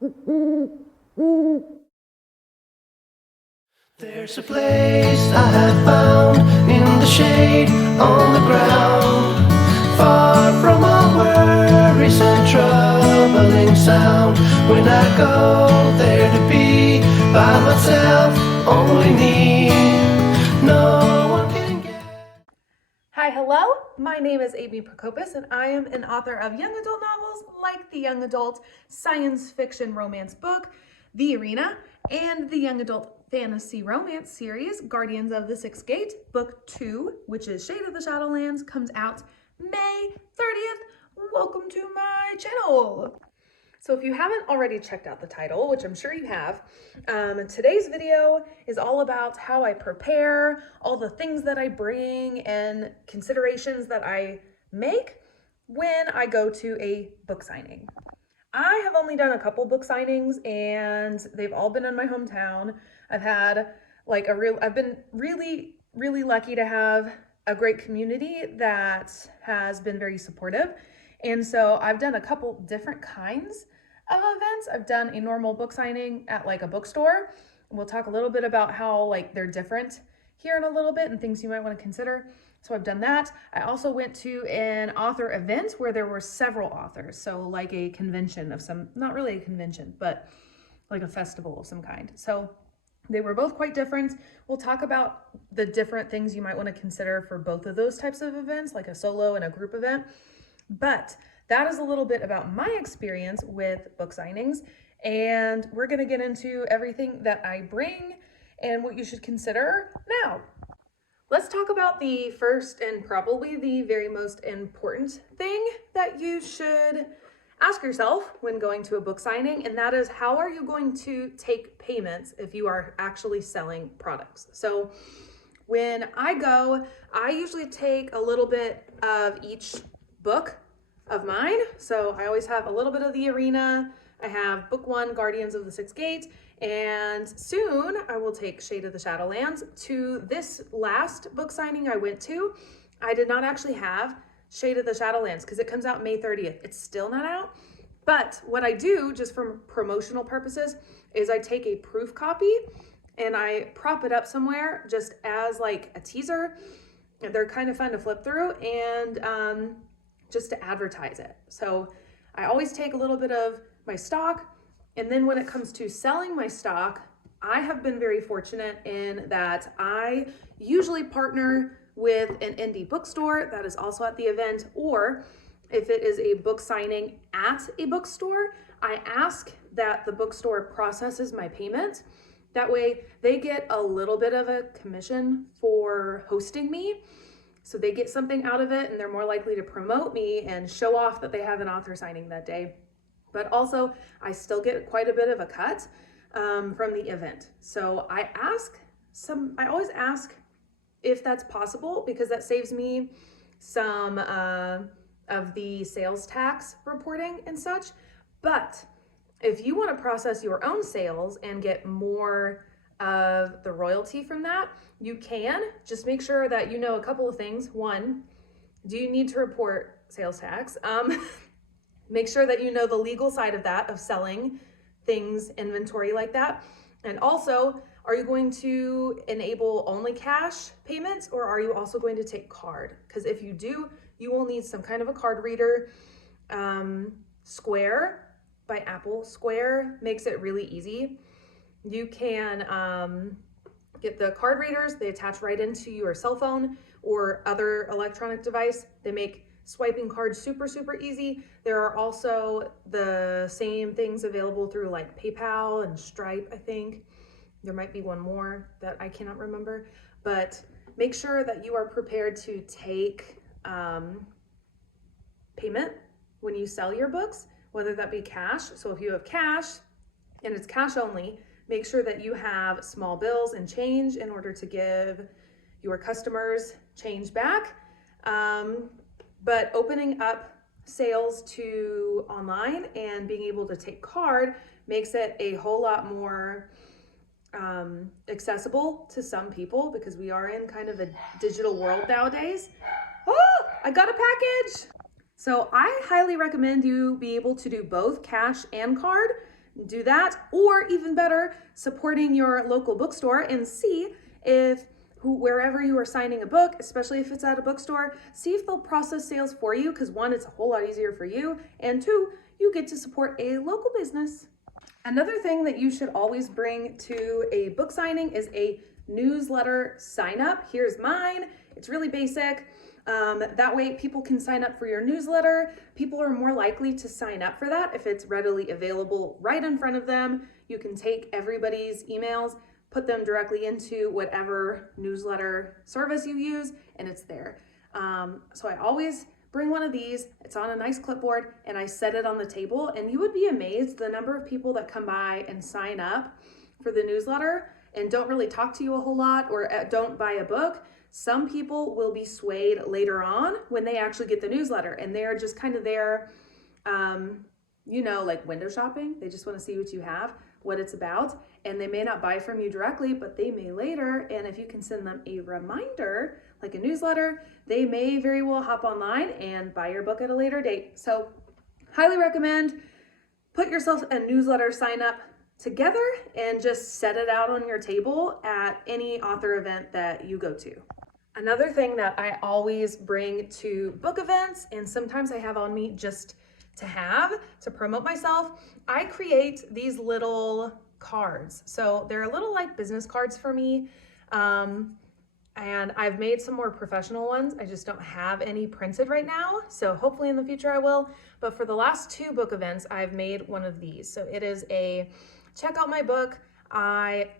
There's a place I have found in the shade on the ground, far from all worries and troubling sound. When I go there to be by myself, only me, no one can get. Hi, hello. My name is Amy Prokopis, and I am an author of young adult novels like the young adult science fiction romance book, The Arena, and the young adult fantasy romance series, Guardians of the Sixth Gate. Book 2, which is Shade of the Shadowlands, comes out May 30th. Welcome to my channel. So if you haven't already checked out the title, which I'm sure you have, today's video is all about how I prepare, all the things that I bring, and considerations that I make when I go to a book signing. I have only done a couple book signings, and they've all been in my hometown. I've been really, really lucky to have a great community that has been very supportive. And so I've done a couple different kinds of events. I've done a normal book signing at like a bookstore. We'll talk a little bit about how they're different here in a little bit and things you might want to consider. So I've done that. I also went to an author event where there were several authors. So like a convention of some, not really a convention, but like a festival of some kind. So they were both quite different. We'll talk about the different things you might want to consider for both of those types of events, like a solo and a group event. But that is a little bit about my experience with book signings. And we're going to get into everything that I bring and what you should consider now. Let's talk about the first and probably the very most important thing that you should ask yourself when going to a book signing, and that is, how are you going to take payments if you are actually selling products? So when I go, I usually take a little bit of each book of mine. So I always have a little bit of The Arena. I have book 1, Guardians of the Sixth Gate, and soon I will take Shade of the Shadowlands. To this last book signing I went to, I did not actually have Shade of the Shadowlands because it comes out May 30th. It's still not out. But what I do, just for promotional purposes, is I take a proof copy and I prop it up somewhere just as like a teaser. They're kind of fun to flip through and just to advertise it. So I always take a little bit of my stock. And then when it comes to selling my stock, I have been very fortunate in that I usually partner with an indie bookstore that is also at the event, or if it is a book signing at a bookstore, I ask that the bookstore processes my payment. That way they get a little bit of a commission for hosting me. So they get something out of it and they're more likely to promote me and show off that they have an author signing that day. But also I still get quite a bit of a cut from the event. So I always ask if that's possible, because that saves me some of the sales tax reporting and such. But if you want to process your own sales and get more of the royalty from that, you can. Just make sure that you know a couple of things. One, do you need to report sales tax? Make sure that you know the legal side of that, of selling things, inventory like that. And also, are you going to enable only cash payments, or are you also going to take card? Because if you do, you will need some kind of a card reader. Square by Apple, Square makes it really easy. You can get the card readers. They attach right into your cell phone or other electronic device. They make swiping cards super, super easy. There are also the same things available through like PayPal and Stripe, I think. There might be one more that I cannot remember, but make sure that you are prepared to take payment when you sell your books, whether that be cash. So if you have cash and it's cash only, make sure that you have small bills and change in order to give your customers change back. But opening up sales to online and being able to take card makes it a whole lot more accessible to some people, because we are in kind of a digital world nowadays. Oh, I got a package. So I highly recommend you be able to do both cash and card. do that, or even better, supporting your local bookstore and see if wherever you are signing a book, especially if it's at a bookstore, see if they'll process sales for you, because one, it's a whole lot easier for you, and two, you get to support a local business. Another thing that you should always bring to a book signing is a newsletter sign up. Here's mine. It's really basic. That way people can sign up for your newsletter. People are more likely to sign up for that if it's readily available right in front of them. You can take everybody's emails, put them directly into whatever newsletter service you use, and it's there. So I always bring one of these. It's on a nice clipboard, and I set it on the table, and you would be amazed the number of people that come by and sign up for the newsletter and don't really talk to you a whole lot, or don't buy a book. Some people will be swayed later on when they actually get the newsletter, and they're just kind of there, like window shopping. They just want to see what you have, what it's about, and they may not buy from you directly, but they may later. And if you can send them a reminder, like a newsletter, they may very well hop online and buy your book at a later date. So highly recommend, put yourself a newsletter sign up together and just set it out on your table at any author event that you go to. Another thing that I always bring to book events, and sometimes I have on me just to promote myself, I create these little cards. So they're a little like business cards for me. And I've made some more professional ones. I just don't have any printed right now. So hopefully in the future I will. But for the last 2 book events, I've made one of these. So it is a check out my book. I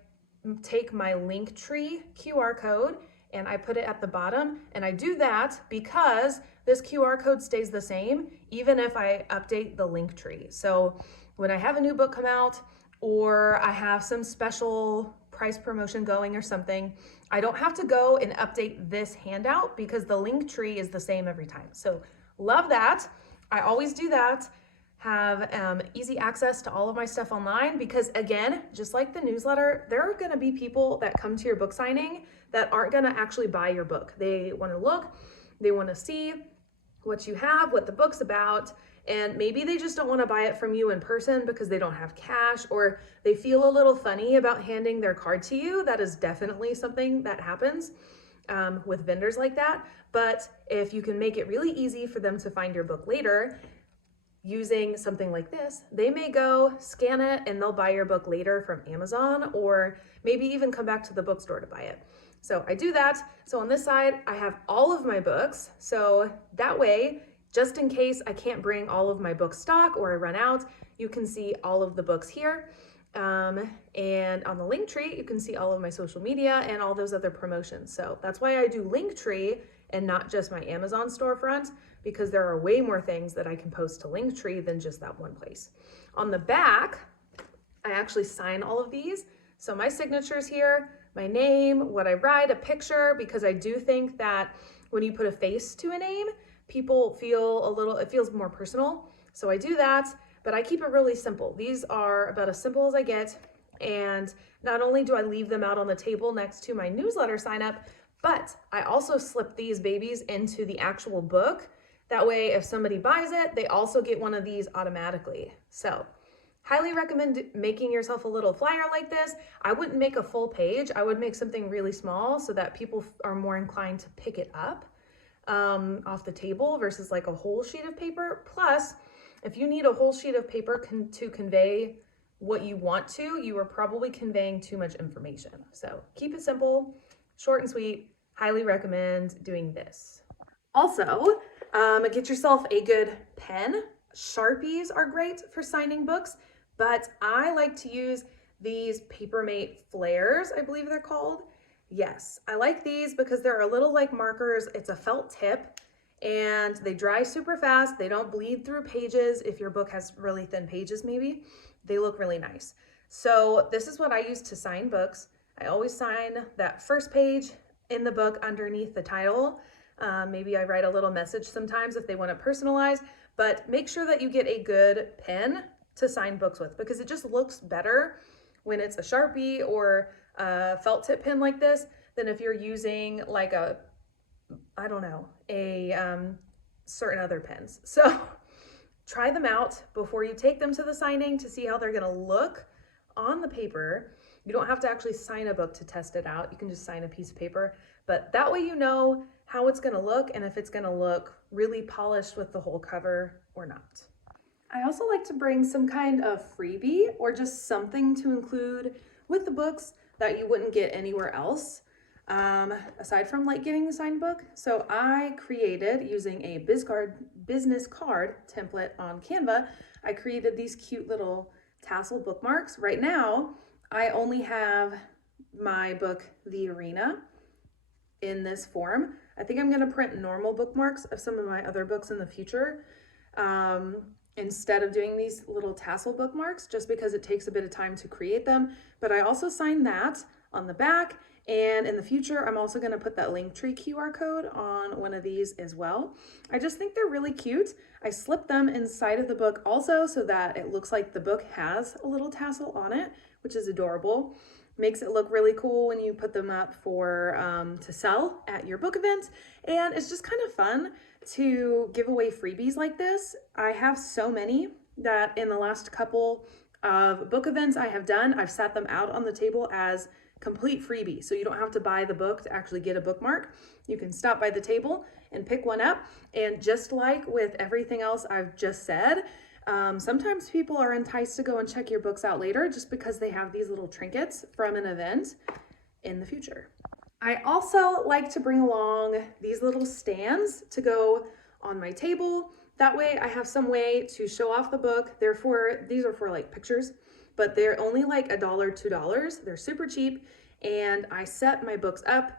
take my Linktree QR code and I put it at the bottom. And I do that because this QR code stays the same, even if I update the Linktree. So when I have a new book come out, or I have some special price promotion going or something, I don't have to go and update this handout because the Linktree is the same every time. So love that. I always do that. Have easy access to all of my stuff online because, again, just like the newsletter, there are going to be people that come to your book signing that aren't going to actually buy your book. They want to look, they want to see what you have, what the book's about, and maybe they just don't want to buy it from you in person because they don't have cash, or they feel a little funny about handing their card to you. That is definitely something that happens with vendors like that. But if you can make it really easy for them to find your book later, using something like this, they may go scan it and they'll buy your book later from Amazon, or maybe even come back to the bookstore to buy it. So I do that. So on this side, I have all of my books. So that way, just in case I can't bring all of my book stock or I run out, you can see all of the books here. And on the Linktree, you can see all of my social media and all those other promotions. So that's why I do Linktree and not just my Amazon storefront, because there are way more things that I can post to Linktree than just that one place. On the back, I actually sign all of these. So my signature's here, my name, what I write, a picture, because I do think that when you put a face to a name, people feel it feels more personal. So I do that, but I keep it really simple. These are about as simple as I get. And not only do I leave them out on the table next to my newsletter sign up, but I also slip these babies into the actual book. That way, if somebody buys it, they also get one of these automatically. So highly recommend making yourself a little flyer like this. I wouldn't make a full page. I would make something really small so that people are more inclined to pick it up off the table versus like a whole sheet of paper. Plus, if you need a whole sheet of paper to convey what you want to, you are probably conveying too much information. So keep it simple, short and sweet. Highly recommend doing this. Also, get yourself a good pen. Sharpies are great for signing books, but I like to use these Papermate flares, I believe they're called. Yes, I like these because they're a little like markers. It's a felt tip and they dry super fast. They don't bleed through pages. If your book has really thin pages, maybe, they look really nice. So this is what I use to sign books. I always sign that first page in the book underneath the title. Maybe I write a little message sometimes if they want it personalized, but make sure that you get a good pen to sign books with, because it just looks better when it's a Sharpie or a felt tip pen like this than if you're using like certain other pens. So try them out before you take them to the signing to see how they're gonna look on the paper. You don't have to actually sign a book to test it out. You can just sign a piece of paper, but that way you know how it's gonna look and if it's gonna look really polished with the whole cover or not. I also like to bring some kind of freebie or just something to include with the books that you wouldn't get anywhere else, aside from like getting the signed book. So I created, using a business card template on Canva, I created these cute little tassel bookmarks. Right now, I only have my book, The Arena, in this form. I think I'm gonna print normal bookmarks of some of my other books in the future, instead of doing these little tassel bookmarks, just because it takes a bit of time to create them. But I also signed that on the back, and in the future, I'm also gonna put that Linktree QR code on one of these as well. I just think they're really cute. I slipped them inside of the book also so that it looks like the book has a little tassel on it, which is adorable. Makes it look really cool when you put them up for to sell at your book event. And it's just kind of fun to give away freebies like this. I have so many that in the last couple of book events I have done, I've sat them out on the table as complete freebie. So you don't have to buy the book to actually get a bookmark. You can stop by the table and pick one up. And just like with everything else I've just said, sometimes people are enticed to go and check your books out later just because they have these little trinkets from an event in the future. I also like to bring along these little stands to go on my table. That way I have some way to show off the book. These are for like pictures, but they're only like $1, $2. They're super cheap. And I set my books up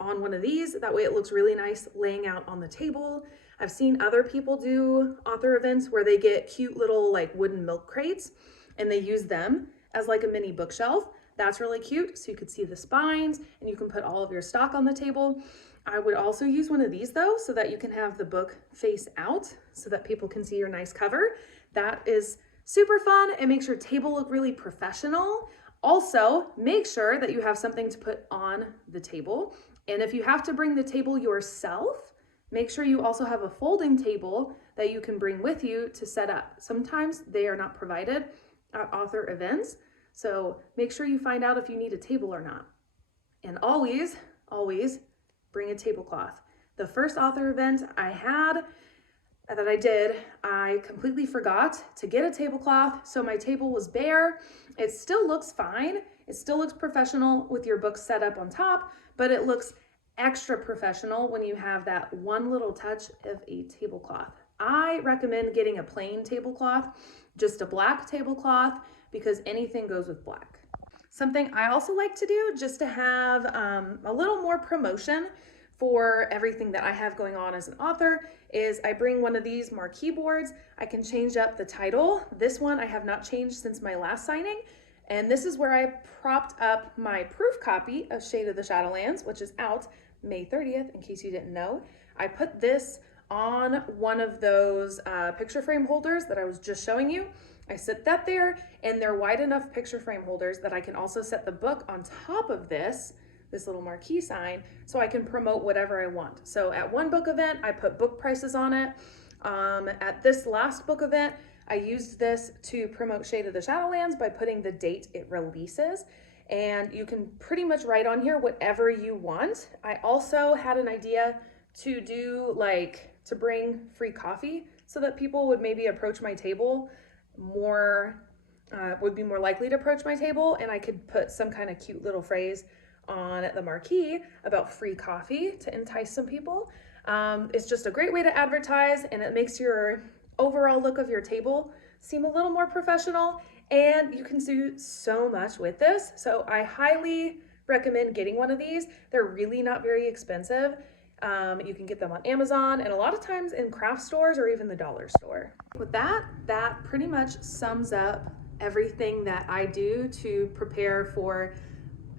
on one of these. That way it looks really nice laying out on the table. I've seen other people do author events where they get cute little like wooden milk crates and they use them as like a mini bookshelf. That's really cute. So you could see the spines and you can put all of your stock on the table. I would also use one of these though, so that you can have the book face out so that people can see your nice cover. That is super fun. It makes your table look really professional. Also, make sure that you have something to put on the table. And if you have to bring the table yourself, make sure you also have a folding table that you can bring with you to set up. Sometimes they are not provided at author events. So make sure you find out if you need a table or not. And always, always bring a tablecloth. The first author event I did, I completely forgot to get a tablecloth. So my table was bare. It still looks fine. It still looks professional with your book set up on top, but it looks extra professional when you have that one little touch of a tablecloth. I recommend getting a plain tablecloth, just a black tablecloth, because anything goes with black. Something I also like to do just to have a little more promotion for everything that I have going on as an author is I bring one of these marquee boards. I can change up the title. This one I have not changed since my last signing. And this is where I propped up my proof copy of Shade of the Shadowlands, which is out May 30th, in case you didn't know. I put this on one of those picture frame holders that I was just showing you. I set that there, and they're wide enough picture frame holders that I can also set the book on top of this little marquee sign, so I can promote whatever I want. So at one book event, I put book prices on it. At this last book event, I used this to promote Shade of the Shadowlands by putting the date it releases. And you can pretty much write on here whatever you want. I also had an idea to do to bring free coffee so that people would maybe approach my table would be more likely to approach my table, and I could put some kind of cute little phrase on the marquee about free coffee to entice some people. It's just a great way to advertise, and it makes your overall look of your table seem a little more professional, and you can do so much with this. So I highly recommend getting one of these. They're really not very expensive. You can get them on Amazon and a lot of times in craft stores or even the dollar store. With that pretty much sums up everything that I do to prepare for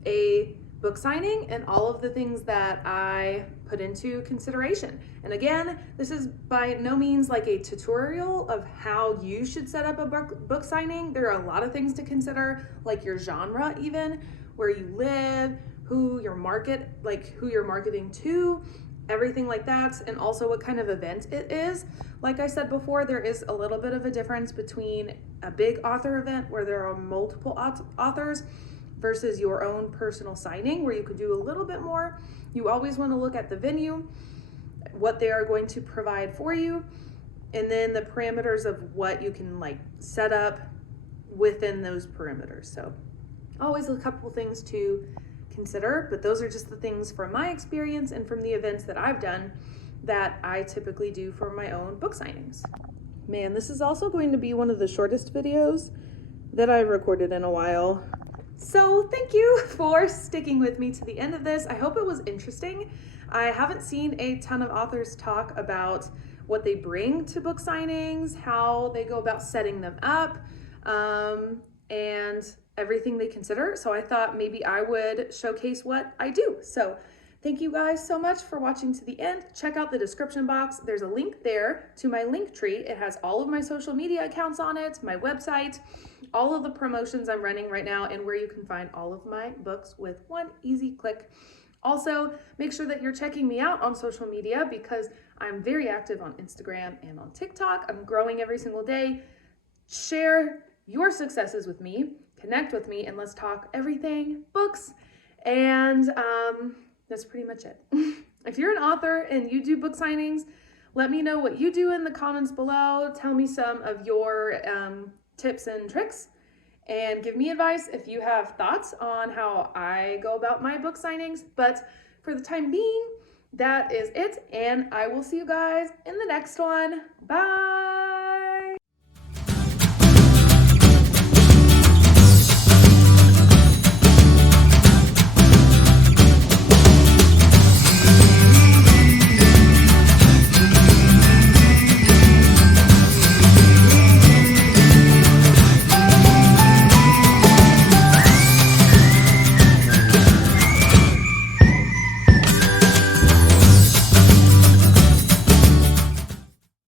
a book signing and all of the things that I put into consideration. And again, this is by no means like a tutorial of how you should set up a book signing. There are a lot of things to consider, like your genre even, where you live, who you're marketing to, everything like that, and also what kind of event it is. Like I said before, there is a little bit of a difference between a big author event where there are multiple authors versus your own personal signing where you could do a little bit more. You always want to look at the venue, what they are going to provide for you, and then the parameters of what you can like set up within those perimeters. So always a couple things to consider, but those are just the things from my experience and from the events that I've done that I typically do for my own book signings. Man, this is also going to be one of the shortest videos that I've recorded in a while. So thank you for sticking with me to the end of this. I hope it was interesting. I haven't seen a ton of authors talk about what they bring to book signings, how they go about setting them up, and everything they consider. So I thought maybe I would showcase what I do. So thank you guys so much for watching to the end. Check out the description box. There's a link there to my link tree. It has all of my social media accounts on it, my website, all of the promotions I'm running right now, and where you can find all of my books with one easy click. Also, make sure that you're checking me out on social media because I'm very active on Instagram and on TikTok. I'm growing every single day. Share your successes with me, connect with me, and let's talk everything books. And that's pretty much it. If you're an author and you do book signings, let me know what you do in the comments below. Tell me some of your tips and tricks, and give me advice if you have thoughts on how I go about my book signings. But for the time being, that is it, and I will see you guys in the next one. Bye!